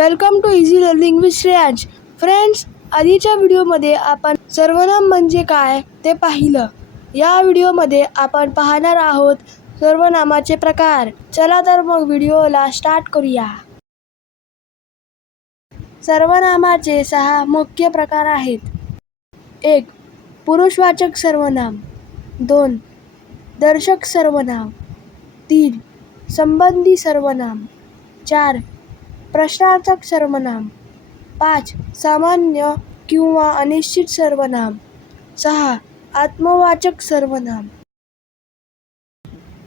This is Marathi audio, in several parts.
Welcome to easy learning with Shreyansh. Friends, आधीच्या व्हिडिओमध्ये आपण सर्वनाम म्हणजे काय ते पाहिलं. या व्हिडिओमध्ये आपण पाहणार आहोत सर्वनामाचे प्रकार. चला तर मग व्हिडिओला स्टार्ट करूया. सर्वनामाचे 6 मुख्य प्रकार आहेत. 1. पुरुषवाचक सर्वनाम. 2. दर्शक सर्वनाम. 3. संबंधी सर्वनाम. 4. प्रश्नार्थक सर्वनाम. 5. सामान्य किंवा अनिश्चित सर्वनाम. 6. आत्मवाचक सर्वनाम.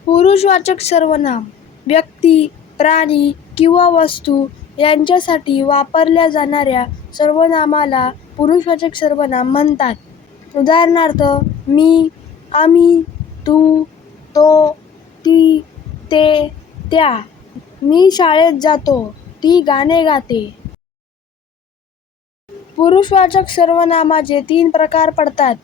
पुरुषवाचक सर्वनाम व्यक्ती, प्राणी किंवा वस्तू यांच्यासाठी वापरल्या जाणाऱ्या सर्वनामाला पुरुषवाचक सर्वनाम म्हणतात. उदाहरणार्थ, मी, आम्ही, तू, तो, ती, ते, त्या. मी शाळेत जातो, ती गाणे गाते. पुरुषवाचक सर्वनामाचे 3 प्रकार पडतात.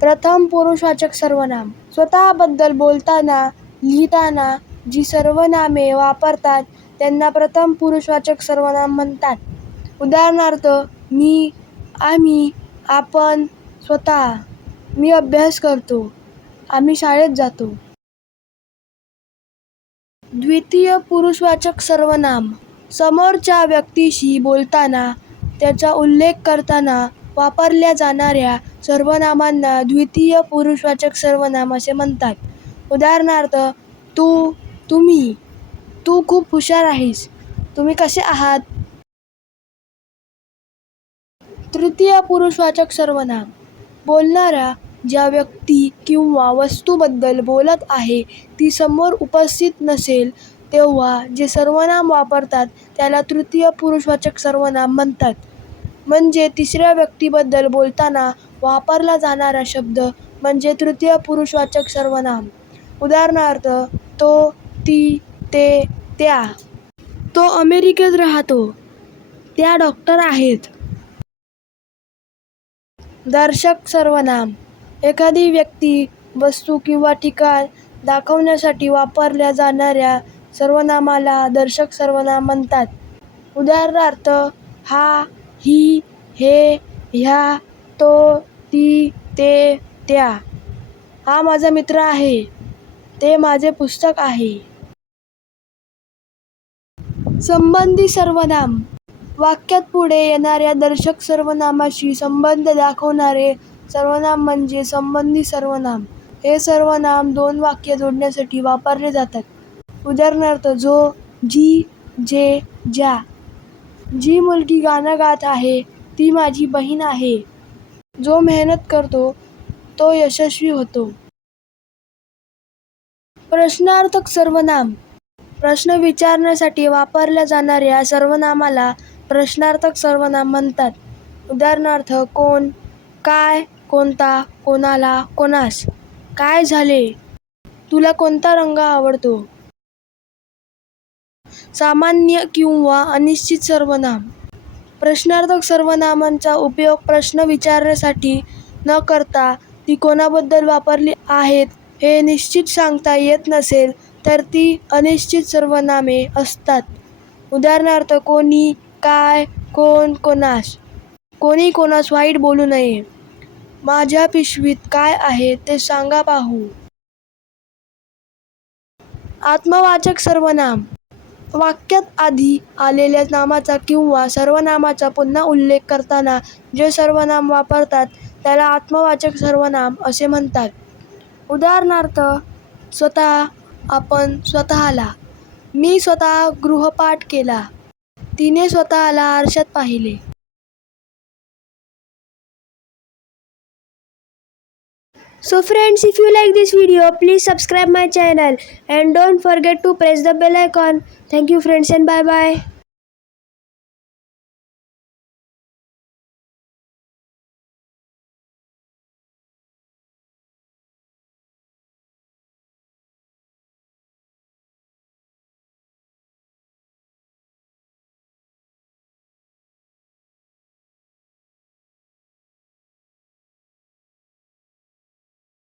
प्रथम, पुरुषवाचक सर्वनाम. स्वतःबद्दल बोलताना, लिहिताना जी सर्वनामे वापरतात त्यांना प्रथम पुरुषवाचक सर्वनाम म्हणतात. उदाहरणार्थ, मी, आम्ही, आपण, स्वतः. मी अभ्यास करतो, आम्ही शाळेत जातो. द्वितीय पुरुषवाचक सर्वनाम. समोरच्या व्यक्तीशी बोलताना, त्याचा उल्लेख करताना वापरल्या जाणाऱ्या सर्वनामांना द्वितीय पुरुषवाचक सर्वनाम असे म्हणतात. उदाहरणार्थ, तू, तुम्ही. तू खूप हुशार आहेस, तुम्ही कसे आहात? तृतीय पुरुषवाचक सर्वनाम. बोलणारा ज्या व्यक्ती किंवा वस्तूबद्दल बोलत आहे ती समोर उपस्थित नसेल तेव्हा जे सर्वनाम वापरतात त्याला तृतीय पुरुषवाचक सर्वनाम म्हणतात. म्हणजे तिसऱ्या व्यक्तीबद्दल बोलताना वापरला जाणारा शब्द म्हणजे तृतीय पुरुषवाचक सर्वनाम. उदाहरणार्थ, तो, ती, ते, त्या. तो अमेरिकेत राहतो, त्या डॉक्टर आहेत. दर्शक सर्वनाम. एखादी व्यक्ती, वस्तू किंवा ठिकाण दाखवण्यासाठी वापरल्या जाणाऱ्या सर्वनामाला दर्शक सर्वनाम म्हणतात. उदाहरणार्थ, हा, ही, हे, ह्या, तो, ती, ते, त्या. हा माझा मित्र आहे, ते माझे पुस्तक आहे. संबंधी सर्वनाम. वाक्यात पुढे येणाऱ्या दर्शक सर्वनामाशी संबंध दाखवणारे सर्वनाम म्हणजे संबंधी सर्वनाम. हे सर्वनाम 2 वाक्ये जोडण्यासाठी वापरले जातात. उदाहरणार्थ, जो, जी, जे, ज्या. जी मुलगी गाणं गात आहे ती माझी बहीण आहे. जो मेहनत करतो तो यशस्वी होतो. प्रश्नार्थक सर्वनाम. प्रश्न विचारण्यासाठी वापरल्या जाणाऱ्या सर्वनामाला प्रश्नार्थक सर्वनाम म्हणतात. उदाहरणार्थ, कोण, काय, कोणता, कोणाला, कोणास. काय झाले? तुला कोणता रंग आवडतो? सामान्य किंवा अनिश्चित सर्वनाम. प्रश्नार्थक सर्वनामांचा उपयोग प्रश्न विचारण्यासाठी न करता ती कोणाबद्दल वापरली आहेत हे निश्चित सांगता येत नसेल तर ती अनिश्चित सर्वनामे असतात. उदाहरणार्थ, कोणी, काय, कोण, कोणास. कोणी कोणास वाईट बोलू नये. माझ्या पिशवीत काय आहे ते सांगा पाहू. आत्मवाचक सर्वनाम. वाक्यात आधी आलेल्या नामाचा किंवा सर्वनामाचा पुन्हा उल्लेख करताना जे सर्वनाम वापरतात त्याला आत्मवाचक सर्वनाम असे म्हणतात. उदाहरणार्थ, स्वतः, आपण, स्वतःला. मी स्वतः गृहपाठ केला, तिने स्वतःला आरशात पाहिले. So friends, if you like this video, please subscribe my channel and don't forget to press the bell icon. Thank you friends and bye bye.